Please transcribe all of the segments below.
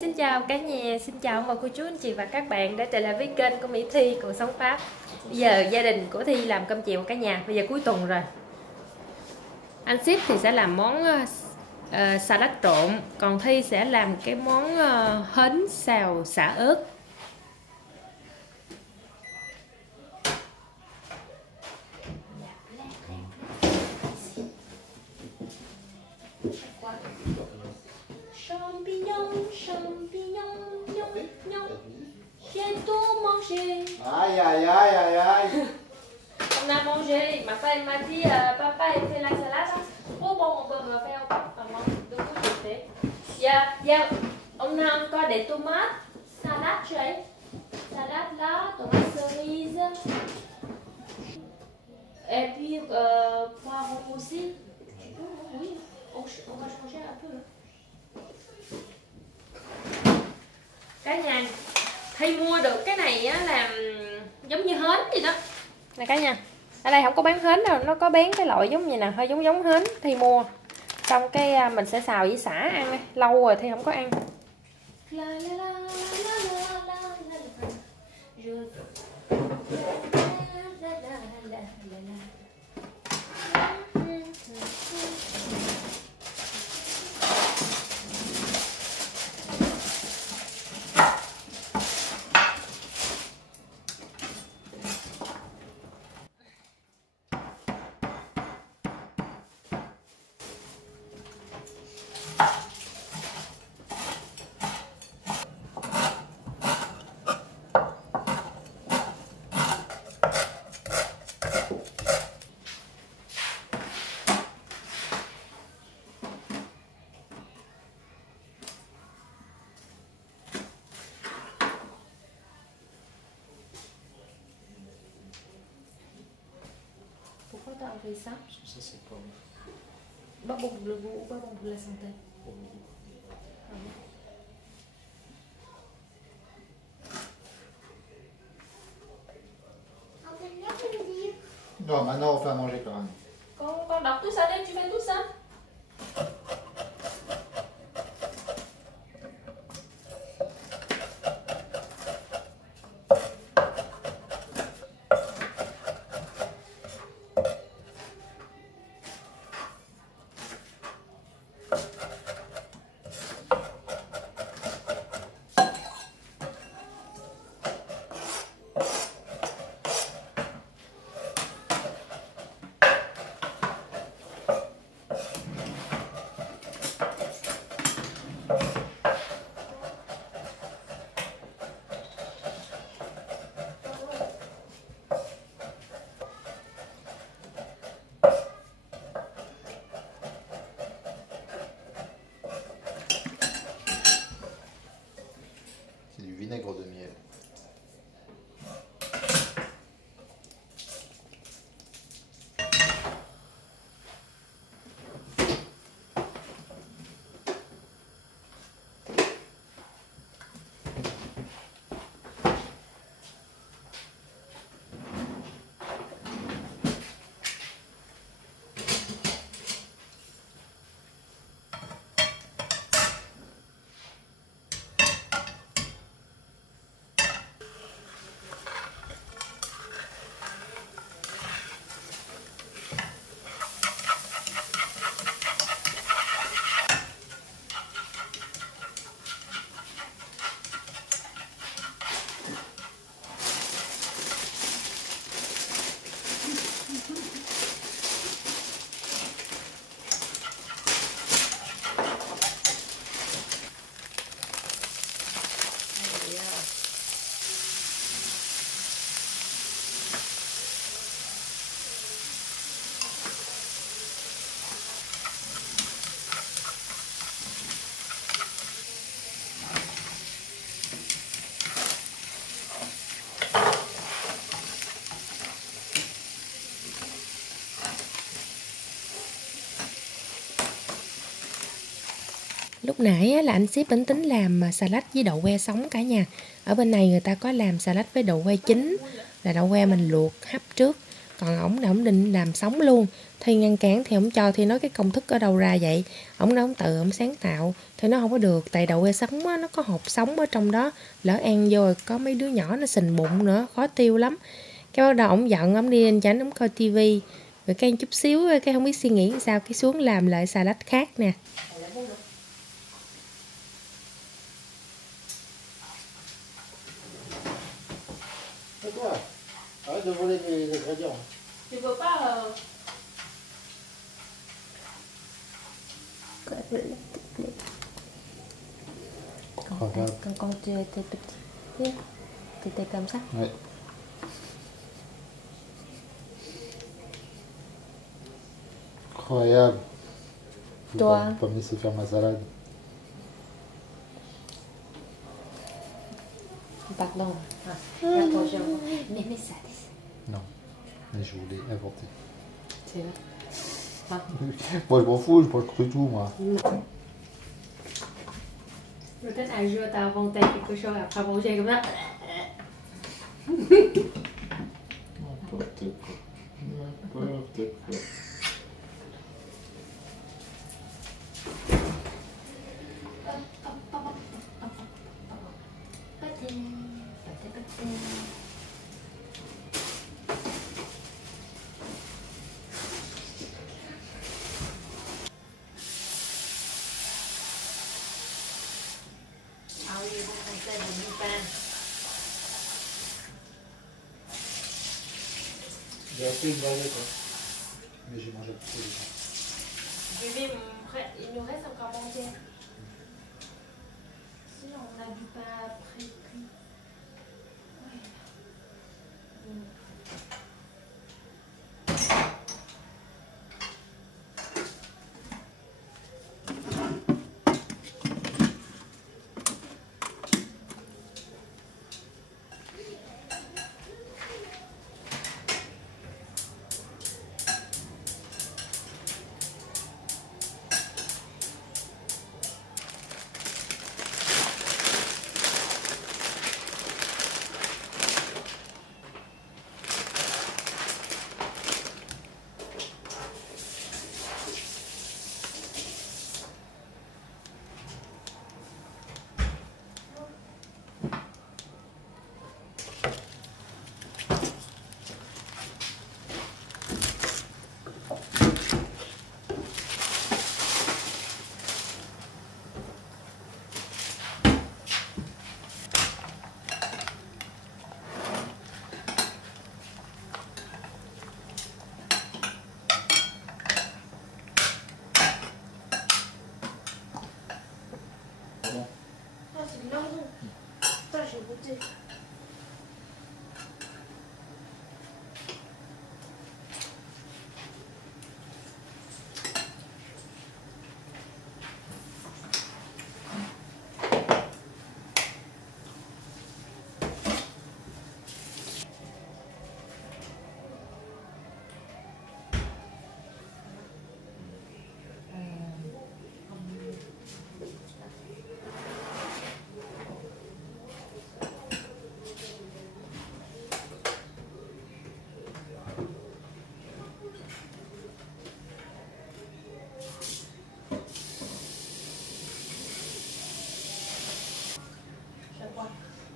Xin chào cả nhà, xin chào ông bà cô chú anh chị và các bạn đã trở lại với kênh của Mỹ Thi Cuộc Sống Pháp. Bây giờ gia đình của Thi làm cơm chiều cả nhà, bây giờ cuối tuần rồi. Anh Ship thì sẽ làm món salad trộn, còn Thi sẽ làm cái món hến xào xả ớt. J'ai tout mangé. Aïe aïe aïe aïe aïe. On a mangé. Ma femme m'a dit, papa il fait la salade. Oh bon, on peut refaire de coup je fais. On a encore des tomates, salade chez. Salade là, tomates cerises. Et puis poireaux aussi. Tu peux, oui. On va changer un peu. Cả nhà Thi mua được cái này á, làm giống như hến gì đó nè cả nhà. Ở đây không có bán hến đâu, nó có bán cái loại giống như nè, hơi giống hến. Thi mua xong cái mình sẽ xào với sả ăn đây. Lâu rồi Thi không có ăn. Pourquoi t'as enlevé ça? Parce que ça c'est pomme. Pas bon pour le goût ou pas bon pour la santé? Non, maintenant on fait à manger quand même. Con đọc túi xanh em, tu fais túi xanh. C'est du vinaigre de miel. Lúc nãy là anh Ship tính làm salad với đậu que sống cả nhà. Ở bên này người ta có làm salad với đậu que chín, là đậu que mình luộc hấp trước, còn ổng là ổng định làm sống luôn. Thi ngăn cản thì ổng cho Thi nói cái công thức ở đâu ra vậy. Ổng nói ổng tự ổng sáng tạo. Thì nó không có được, tại đậu que sống á, nó có hột sống ở trong đó. Lỡ ăn vô rồi có mấy đứa nhỏ nó sình bụng nữa, khó tiêu lắm. Cái bắt đầu ổng giận, ổng đi lên chánh ổng coi tivi. Rồi cái chút xíu cái không biết suy nghĩ sao, cái xuống làm lại salad khác nè. C'est quoi? Arrête de voler mes ingrédients. Tu veux pas Quand tu étais petit, tu étais comme ça. Ouais. Incroyable. Toi. Pas me laisser faire ma salade. Pardon. Mais ça. Non. Mais je voulais inventer. C'est vrai. Moi je m'en fous, je mange cru tout moi. Peut-être un jour t'as inventé quelque chose après manger comme ça. N'importe quoi. N'importe quoi. Ah oui, bon conseil, du pain. J'ai acheté une baguette, hein. Mais j'ai mangé tout le temps. Bébé, il nous reste encore à manger. Sinon, on a du pain pré-cuit. Ah, c'est du lardon. Putain, j'ai goûté.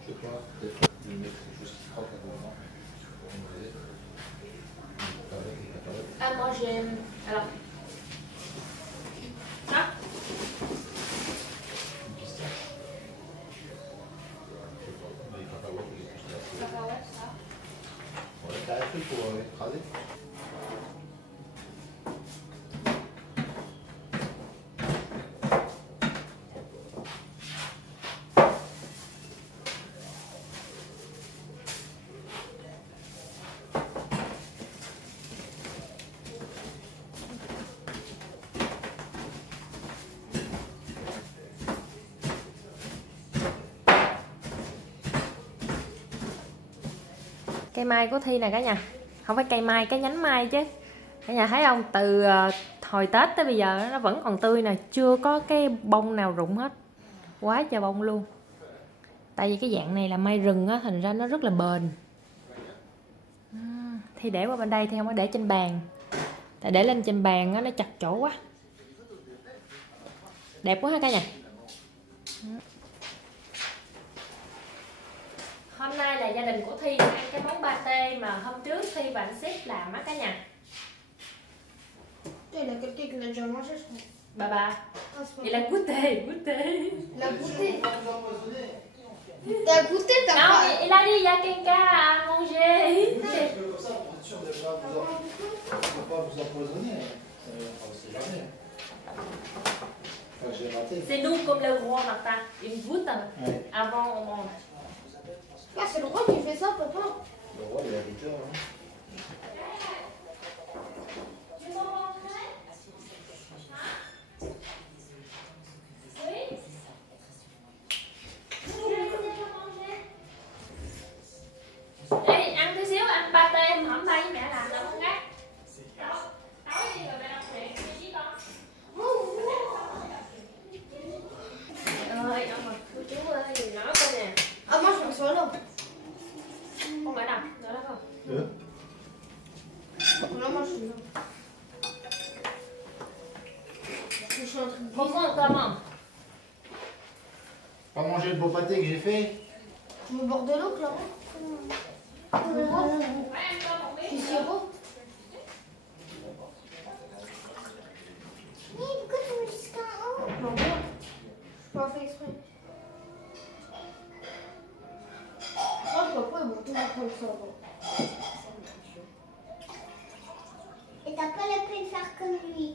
Je sais pas, peut-être mettre quelque chose qui croque à dedans. Ah, moi j'aime. Alors. Ça Une pistache. Je sais pas, les cacahuètes ou les pistaches. Cacahuètes, ça. Ouais, t'as un truc pour écraser? Cây mai của Thi nè cả nhà. Không phải cây mai, cái nhánh mai chứ. Cả nhà thấy không? Từ hồi Tết tới bây giờ nó vẫn còn tươi nè. Chưa có cái bông nào rụng hết. Quá trời bông luôn. Tại vì cái dạng này là mai rừng á, thành ra nó rất là bền. Thi để qua bên đây, Thi không có để trên bàn. Tại để lên trên bàn nó chặt chỗ quá. Đẹp quá ha cả nhà. Hôm nay là gia đình của Thi ăn cái món pate mà hôm trước Thi và anh Sếp làm á cả nhà. Il a quelqu'un qui l'a déjà mangé, je crois. Bà. Ah, c'est pas Il a goûté. Il a goûté. T'as goûté, t'as Non, pas. il a dit il y a quelqu'un à manger. Parce que comme ça, pour être sûr de ne pas vous empoisonner. On ne sait jamais. Enfin, j'ai raté. C'est nous comme le roi Martin. Une goutte Ouais. avant on mange. Ah, c'est le roi qui fait ça, papa. Le roi, il a des cœurs. Hein. Ê, ăn tí xíu, ăn pate em hổm tay với mẹ làm là con gái. Tối đi rồi mẹ làm chuyện với con. Ơi, ông mà cô chú ơi, gì nói coi nè. Ah, moi, je me suis là. Con phải đọc, nữa đó không? Là, moi, je suis là. Je suis en train de Con có ăn cơm không? Pas manger le beau pâté que j'ai fait. Tu veux boire de l'eau, Clara? Le roi? Phải ăn cơm một Du miếng. sirop? Mais pourquoi tu mets jusqu'en haut? Non, moi. Je pas fait exprès. Oh, papa, il boit toujours comme ça. Bon. Et t'as pas la peine de faire comme lui.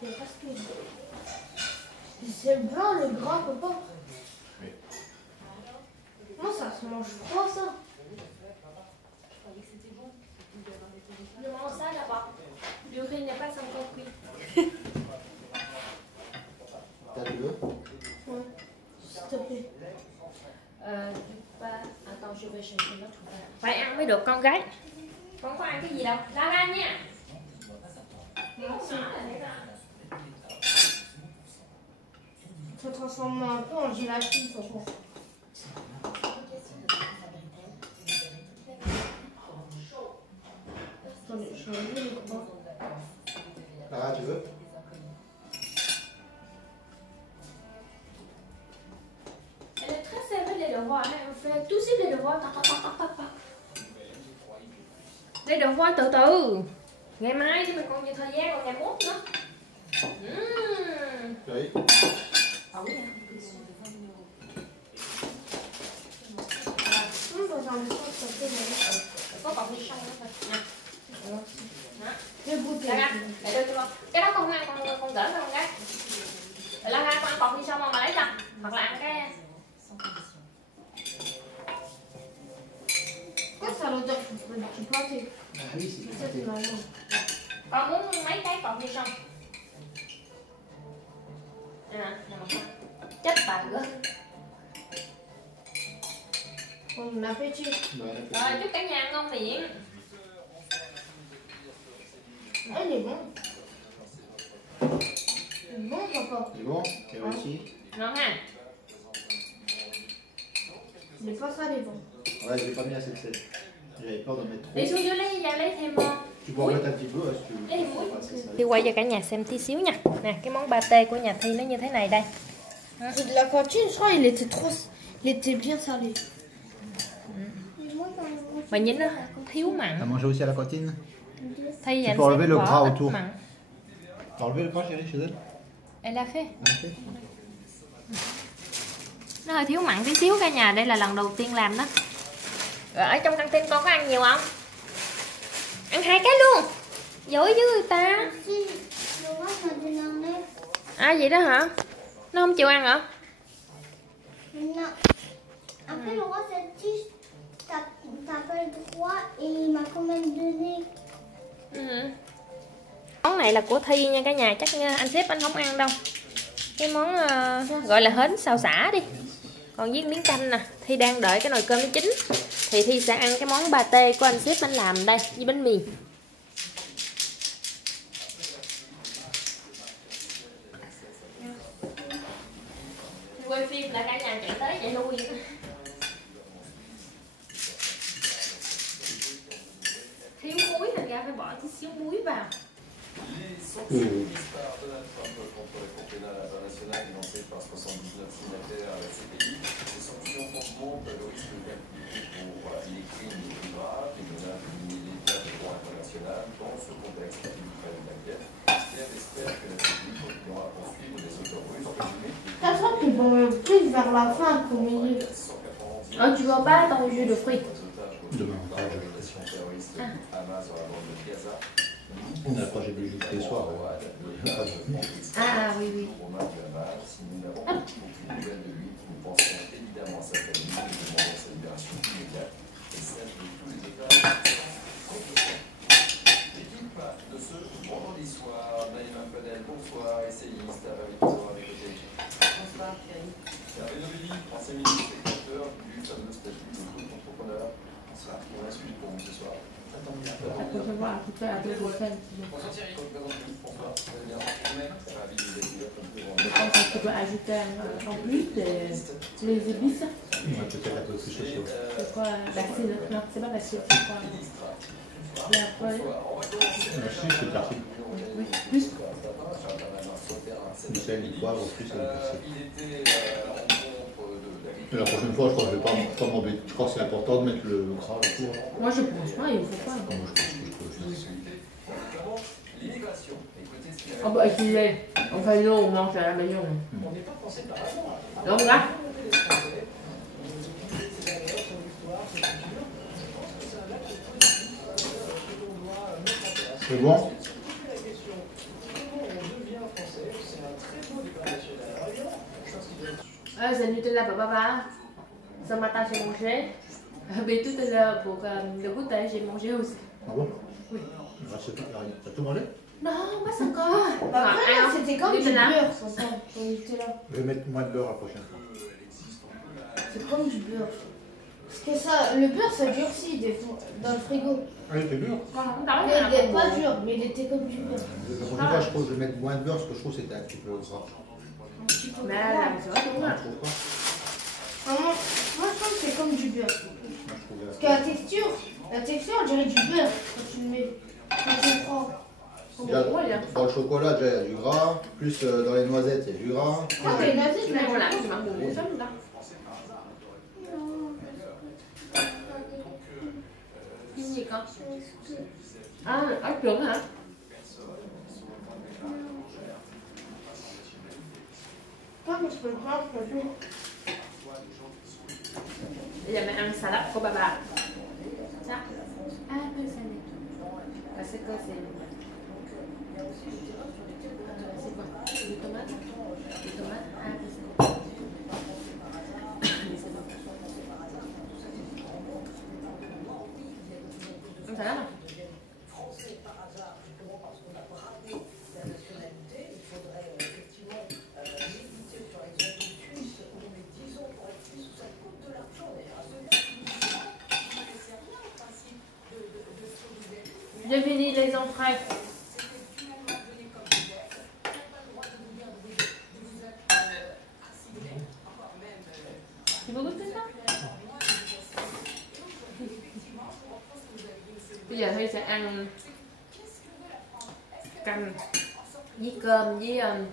C'est parce que. C'est blanc, le gras, papa. Oui. Moi, ça se mange froid, ça. Je mange ça là-bas. Le riz n'est pas encore cuit. T'as du veux? Ouais. S'il te plaît. Attends, je vais chercher notre verre. Phải ăn mới được con gái. Con có ăn cái gì đâu. Ra ra nha. Ça transforme un peu en gélatine, de toute façon. Attendez, je vais enlever le gras. Clara, tu veux? Elle est très serrée les devoirs. Elle fait tout de suite les devoirs. Les devoirs từ từ. Ngày mai thì mình còn nhiều thời gian, còn ngày mốt nữa. Oui. Ẩu nha. Dans un peu, ça fait mal. Có còn đi xong nữa thôi. Nè. Đó. Le goûter. Ra ra. Để đưa cho con. Cái đó con không ăn, con gỡ cho con gái. Để la ra con ăn còn đi xong mà lấy cho. Hoặc là ăn cái... Pourquoi ça a l'odeur du pâté? Ah oui, c'est du Ça, pâté. c'est normal. Con muốn mấy cái còn đi xong. Nè, chết bà gớm. Bon appétit. Ouais, Rồi, chúc cả nhà ăn ngon miệng. Ah, il est bon. Il est bon, papa. c'est bon? T'as réussi? Ngon ha. Il est pas salé, bon. Ouais, j'ai pas mis assez de sel. J'avais peur d'en mettre Đi trop. xuống dưới lấy thêm... Tu peux en mettre un petit peu si tu veux. Ê, C'est pas assez salé. Thi quay cho cả nhà xem tí xíu nha. Nè, cái món pate của nhà Thi nó như thế này đây. C'est de la cantine, je crois, il était trop. Il était bien salé. Moi, quand je Mà nhìn nó thiếu T'as mặn. mangé aussi à la cantine? Thi Tu anh peux enlever sẽ le bỏ gras ít autour. mặn. T'as enlevé le gras, chérie, chez elle? Elle a fait. Ok. Nó hơi thiếu mặn tí xíu cả nhà. Đây là lần đầu tiên làm đó. Rồi ở trong căng tin con có ăn nhiều không? Ăn 2 cái luôn. Giỏi chứ người ta. Si, le roi m'a donné un œuf. À vậy đó hả? Nó không chịu ăn hả? Non. Après, le roi s'est dit, t'as pas le droit et il m'a quand même donné. Ừ. Món này là của Thi nha cả nhà. Chắc anh Sếp anh không ăn đâu. Cái món gọi là hến xào xả đi. Còn với miếng canh nè. Thi đang đợi cái nồi cơm nó chín. Thì Thi sẽ ăn cái món pate của anh Sếp anh làm đây. Với bánh mì. Quay phim là cả nhà chạy tới chạy lui. Thiếu muối thành ra phải bỏ chút xíu muối vào. Les sanctions disparates de Donald Trump contre la Cour pénale internationale lancées par 79 signataires à la CPI. Ces sanctions augmentent le risque d'impunité pour les crimes les plus graves et menacent de miner l'état du droit international dans ce contexte d'Ukraine inquiète. Pierre espère que la CPI continuera à poursuivre les auteurs russes présumés. Ça sent qu'ils vont plus vers la fin qu'au milieu. Oh, tu vois pas ton jus de fruits. Demain, l'organisation terroriste Hamas dans la bande de Gaza. Après, j'ai bu jusqu'à ce soir. Ah oui, oui. Si nous n'avons aucune nouvelle de lui, nous pensons évidemment à sa famille, nous demandons sa libération immédiate et celle de tous les otages. L'équipe de ce vendredi soir, Naïma Fadel, bonsoir, essayiste, avec toi, avec le côté. Bonsoir, Hervé Novelli, ancien ministre et créateur du fameux statut de entrepreneur. Bonsoir, on a suivi pour vous ce soir. Ça tombe bien. Bonsoir Thierry. Bonsoir Thierry, bonsoir, vous allez bien. Ravi de vous accueillir comme toujours. Je pense que tu peux ajouter en plus les épices. Ouais, peut-être un peu plus chaud. C'est quoi non, c'est pas facile, c'est quoi la poêle. C'est parti. Oui, plus. Du sel, du poivre, plus le persil. Il était en rencontre de La prochaine fois, je crois que je vais pas m'embêter. Je crois que c'est important de mettre le gras et tout. Moi je pense pas, il faut pas. Moi, je pense que je peux faire. l'immigration. Écoutez ce qu'il y a. Ah bah excusez, enfin nous on mange à la maison. On n'est pas français par hasard. Donc là, C'est bon? c'est Nutella pour papa. Ce matin j'ai mangé. Mais tout à l'heure pour le goûter j'ai mangé aussi. Ah bon? Oui. T'as tout mangé? Non, pas encore. Bah, après, c'était comme du Nutella. beurre, ça sent, ton Nutella. Je vais mettre moins de beurre la prochaine fois. C'est comme du beurre. Parce que ça, le beurre, ça durcit des fois, dans le frigo. Ah, il était dur. Il n'était pas dur, mais il était comme du beurre. La prochaine fois, je trouve que je vais mettre moins de beurre parce que je trouve que c'était un petit peu gras. Mais là, c'est vrai Tu trouves pas? Vraiment, moi, je trouve que c'est comme du beurre. Moi, je trouvais Parce que la texture, on dirait du beurre quand tu le mets. Quand tu le prends. Déjà, dans le chocolat, déjà, il y a du gras. Plus dans les noisettes, il y a du gras. Ah, t'as une assiette, Mais là, voilà, tu tu m'as beaucoup ça, là. Unique, hein. Ah, purée, hein. Pas que je peux le prendre, je peux le Il y avait un salade pour papa. Ça, un peu salé. Parce que c'est quoi? Des tomates. Des tomates, un peu salé. Un salade. J'ai fini les entrailles. Tu veux goûter ça? Bây giờ Thi sẽ ăn canh với cơm với hến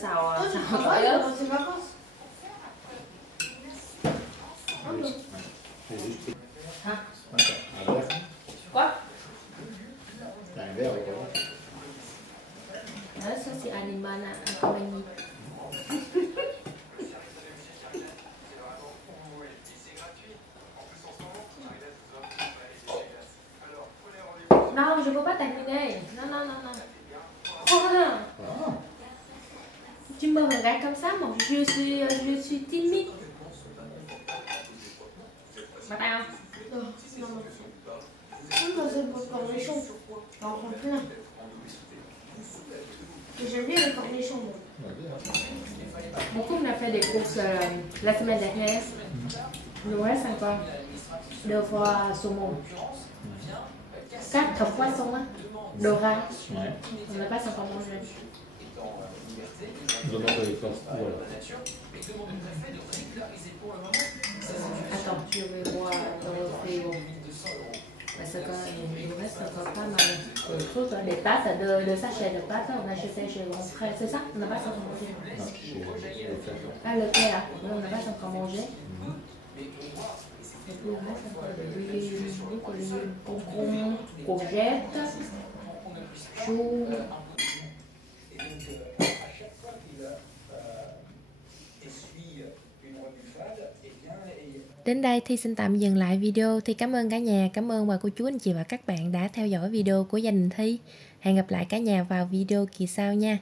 xào tỏi ớt. C'est vacances. C'est juste pris. Hả? Un verre. Quoi? Un verre avec un verre. Ça c'est Animana Compagnie. Non, je ne peux pas terminer. Non, non, non, non. Voilà. Ah. Tu me regardes comme ça, moi. Je suis timide. Matin. Non, non, non. Moi, c'est pour le cornichon. J'en prends plein. Et j'aime bien les cornichons, moi. Beaucoup on a fait des courses la semaine dernière. Il nous reste encore 2 fois saumon. 4 poissons, hein, dorades. Ouais. On n'a pas encore mangé. étant liberté, Vous en avez pas. Voilà. la nature, mais demande au préfet de régulariser pour le moment sa situation. Attends, je vais voir dans le frigo. 1200 euros. Parce qu'il nous reste encore pas mal de trucs, hein, des pâtes, de sachets de pâtes, on achetait chez mon frère, c'est ça? On n'a pas encore mangé. Ah, chez le fer. Ah, le thé, là, on n'a pas encore mangé. Et puis, il reste encore des concombres, courgettes, choux. Et donc, à chaque fois qu'il essuie une rebuffade, eh bien, Đến đây Thi xin tạm dừng lại video. Thi cảm ơn cả nhà, cảm ơn bà cô chú anh chị và các bạn đã theo dõi video của gia đình Thi. Hẹn gặp lại cả nhà vào video kỳ sau nha.